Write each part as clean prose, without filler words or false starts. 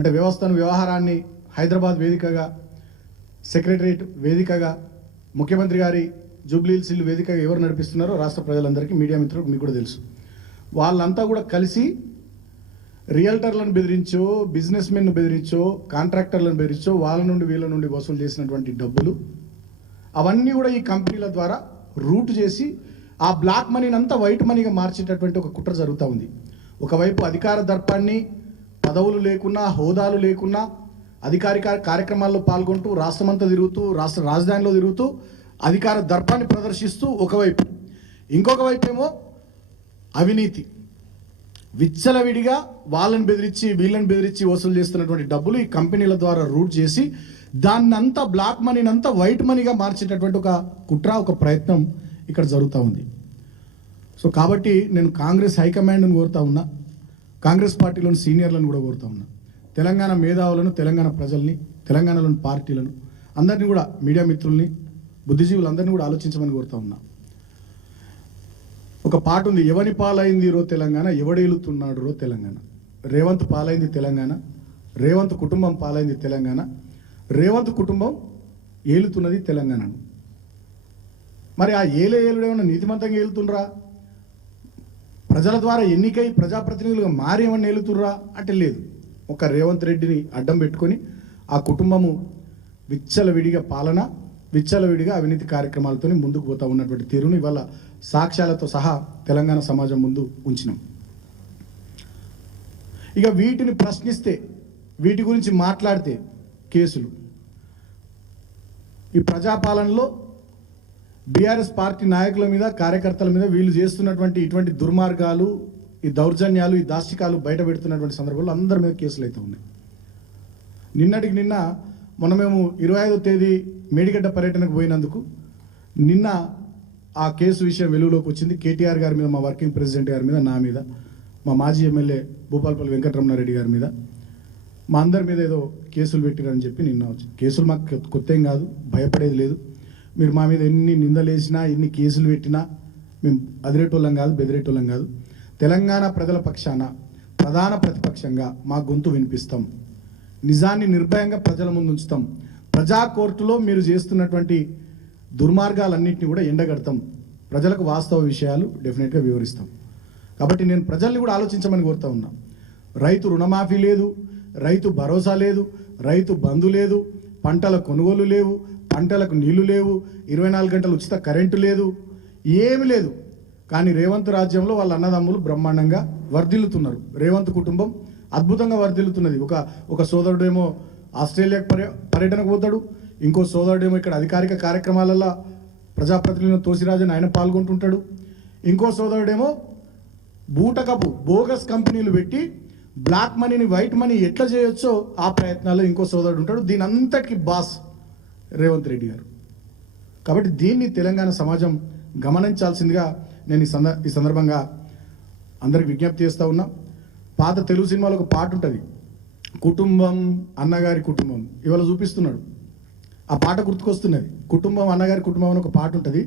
అంటే వ్యవస్థను వ్యవహారాన్ని హైదరాబాద్ వేదికగా సెక్రటరియట్ వేదికగా ముఖ్యమంత్రి గారి జూబ్లీ హిల్స్ ఇల్లు వేదికగా ఎవరు నడిపిస్తున్నారో రాష్ట్ర ప్రజలందరికీ మీడియా మిత్రులకు మీకు కూడా తెలుసు. వాళ్ళంతా కూడా కలిసి రియల్టర్లను బెదిరించో, బిజినెస్ మెన్ను బెదిరించో, కాంట్రాక్టర్లను బెదిరించో, వాళ్ళ నుండి వీళ్ళ నుండి వసూలు చేసినటువంటి డబ్బులు అవన్నీ కూడా ఈ కంపెనీల ద్వారా రూట్ చేసి ఆ బ్లాక్ మనీని అంతా వైట్ మనీగా మార్చేటటువంటి ఒక కుట్ర జరుగుతూ ఉంది. ఒకవైపు అధికార దర్పాన్ని, పదవులు లేకున్నా, హోదాలు లేకున్నా అధికారిక కార్యక్రమాల్లో పాల్గొంటూ రాష్ట్రమంతా తిరుగుతూ, రాష్ట్ర రాజధానిలో తిరుగుతూ అధికార దర్పాన్ని ప్రదర్శిస్తూ ఒకవైపు, ఇంకొక వైపు ఏమో అవినీతి విచ్చలవిడిగా వాళ్ళని బెదిరించి వీళ్ళని బెదిరించి వసూలు చేస్తున్నటువంటి డబ్బులు ఈ కంపెనీల ద్వారా రూట్ చేసి దాన్నంతా బ్లాక్ మనీని అంతా వైట్ మనీగా మార్చేటటువంటి ఒక కుట్ర, ఒక ప్రయత్నం ఇక్కడ జరుగుతూ ఉంది. సో కాబట్టి నేను కాంగ్రెస్ హైకమాండ్ని కోరుతా ఉన్నా, కాంగ్రెస్ పార్టీలోని సీనియర్లను కూడా కోరుతా ఉన్నా, తెలంగాణ మేధావులను, తెలంగాణ ప్రజల్ని, తెలంగాణలోని పార్టీలను అందరినీ కూడా, మీడియా మిత్రుల్ని, బుద్ధిజీవులందరినీ కూడా ఆలోచించమని కోరుతా ఉన్నా. ఒక పాట ఉంది, ఎవని పాలైంది రో తెలంగాణ, ఎవడేలుతున్నాడు రో తెలంగాణ. రేవంత్ పాలైంది తెలంగాణ, రేవంత్ కుటుంబం పాలైంది తెలంగాణ, రేవంత్ కుటుంబం ఏలుతున్నది తెలంగాణను. మరి ఆ ఏలుడేమన్నా నీతిమంతంగా ఏలుతుండ్రా? ప్రజల ద్వారా ఎన్నికై ప్రజాప్రతినిధులుగా మారి ఏమన్నా ఏలుతుర్రా అంటే లేదు. ఒక రేవంత్ రెడ్డిని అడ్డం పెట్టుకొని ఆ కుటుంబము విచ్చలవిడిగా పాలన, విచ్చలవిడిగా అవినీతి కార్యక్రమాలతో ముందుకు పోతా ఉన్నటువంటి తీరును ఇవాళ సాక్ష్యాలతో సహా తెలంగాణ సమాజం ముందు ఉంచినాం. ఇక వీటిని ప్రశ్నిస్తే, వీటి గురించి మాట్లాడితే కేసులు. ఈ ప్రజాపాలనలో బీఆర్ఎస్ పార్టీ నాయకుల మీద, కార్యకర్తల మీద వీళ్ళు చేస్తున్నటువంటి ఇటువంటి దుర్మార్గాలు, ఈ దౌర్జన్యాలు, ఈ దాష్టికాలు బయట పెడుతున్నటువంటి సందర్భంలో అందరి మీద కేసులు అయితే ఉన్నాయి. నిన్నటికి నిన్న మొన్న మేము 25వ తేదీ మేడిగడ్డ పర్యటనకు పోయినందుకు నిన్న ఆ కేసు విషయం వెలుగులోకి వచ్చింది. కేటీఆర్ గారి మీద, మా వర్కింగ్ ప్రెసిడెంట్ గారి మీద, నా మీద, మా మాజీ ఎమ్మెల్యే భూపాలపల్లి వెంకటరమణారెడ్డి గారి మీద, మా అందరి మీద ఏదో కేసులు పెట్టిరని చెప్పి నిన్న వచ్చింది. కేసులు మాకు కొత్త ఏం కాదు, భయపడేది లేదు. మీరు మా మీద ఎన్ని నిందలేసినా, ఎన్ని కేసులు పెట్టినా మేము అదిరేటోళ్ళం కాదు, బెదిరేటోళ్ళం కాదు. తెలంగాణ ప్రజల పక్షాన ప్రధాన ప్రతిపక్షంగా మా గొంతు వినిపిస్తాం, నిజాన్ని నిర్భయంగా ప్రజల ముందు ఉంచుతాం. ప్రజా కోర్టులో మీరు చేస్తున్నటువంటి దుర్మార్గాలన్నింటినీ కూడా ఎండగడతాం, ప్రజలకు వాస్తవ విషయాలు డెఫినెట్గా వివరిస్తాం. కాబట్టి నేను ప్రజల్ని కూడా ఆలోచించమని కోరుతా ఉన్నా. రైతు రుణమాఫీ లేదు, రైతు భరోసా లేదు, రైతు బంధు లేదు, పంటల కొనుగోలు లేవు, పంటలకు నీళ్లు లేవు, 24 గంటలు ఉచిత కరెంటు లేదు, ఏమి లేదు. కానీ రేవంత్ రాజ్యంలో వాళ్ళ అన్నదమ్ములు బ్రహ్మాండంగా వర్ధిల్లుతున్నారు. రేవంత్ కుటుంబం అద్భుతంగా వర్ధిల్లుతున్నది. ఒక సోదరుడేమో ఆస్ట్రేలియా పర్యటనకు పోతాడు, ఇంకో సోదరుడేమో ఇక్కడ అధికారిక కార్యక్రమాలలో ప్రజాప్రతినిధులను తోసిరాజని ఆయన పాల్గొంటుంటాడు, ఇంకో సోదరుడేమో బూటకపు బోగస్ కంపెనీలు పెట్టి బ్లాక్ మనీని వైట్ మనీ ఎట్లా చేయొచ్చో ఆ ప్రయత్నాల్లో ఇంకో సోదరుడు ఉంటాడు. దీని అంతటికి బాస్ రేవంత్ రెడ్డి గారు. కాబట్టి దీన్ని తెలంగాణ సమాజం గమనించాల్సిందిగా నేను ఈ సందర్భంగా అందరికి విజ్ఞప్తి చేస్తూ ఉన్నా. పాత తెలుగు సినిమాలో ఒక పాట ఉంటుంది, కుటుంబం అన్నగారి కుటుంబం, ఇవాళ చూపిస్తున్నాడు. ఆ పాట గుర్తుకొస్తున్నది, కుటుంబం అన్నగారి కుటుంబం అని ఒక పాట ఉంటుంది.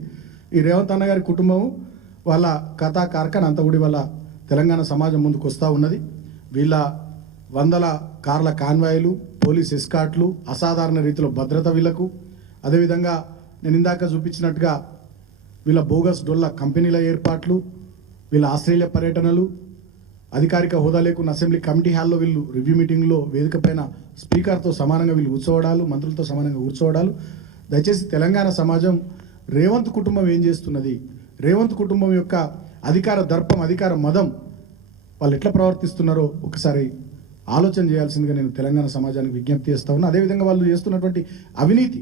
ఈ రేవంత్ అన్నగారి కుటుంబం వాళ్ళ కథా కార్ఖాన అంతా కూడా వాళ్ళ తెలంగాణ సమాజం ముందుకు వస్తూ ఉన్నది. వీళ్ళ 100 కార్ల కాన్వాయ్లు, పోలీస్ ఎస్కాట్లు, అసాధారణ రీతిలో భద్రత వీళ్లకు, అదేవిధంగా నేను ఇందాక చూపించినట్టుగా వీళ్ళ బోగస్ డొల్ల కంపెనీల ఏర్పాట్లు, వీళ్ళ ఆస్ట్రేలియా పర్యటనలు, అధికారిక హోదా లేకున్న అసెంబ్లీ కమిటీ హాల్లో వీళ్ళు రివ్యూ మీటింగ్లో వేదిక పైన స్పీకర్తో సమానంగా వీళ్ళు కూర్చోవడాలు, మంత్రులతో సమానంగా కూర్చోవడాలు. దయచేసి తెలంగాణ సమాజం రేవంత్ కుటుంబం ఏం చేస్తున్నది, రేవంత్ కుటుంబం యొక్క అధికార దర్పం, అధికార మదం వాళ్ళు ఎట్లా ప్రవర్తిస్తున్నారో ఒకసారి ఆలోచన చేయాల్సిందిగా నేను తెలంగాణ సమాజానికి విజ్ఞప్తి చేస్తా ఉన్నా. అదేవిధంగా వాళ్ళు చేస్తున్నటువంటి అవినీతి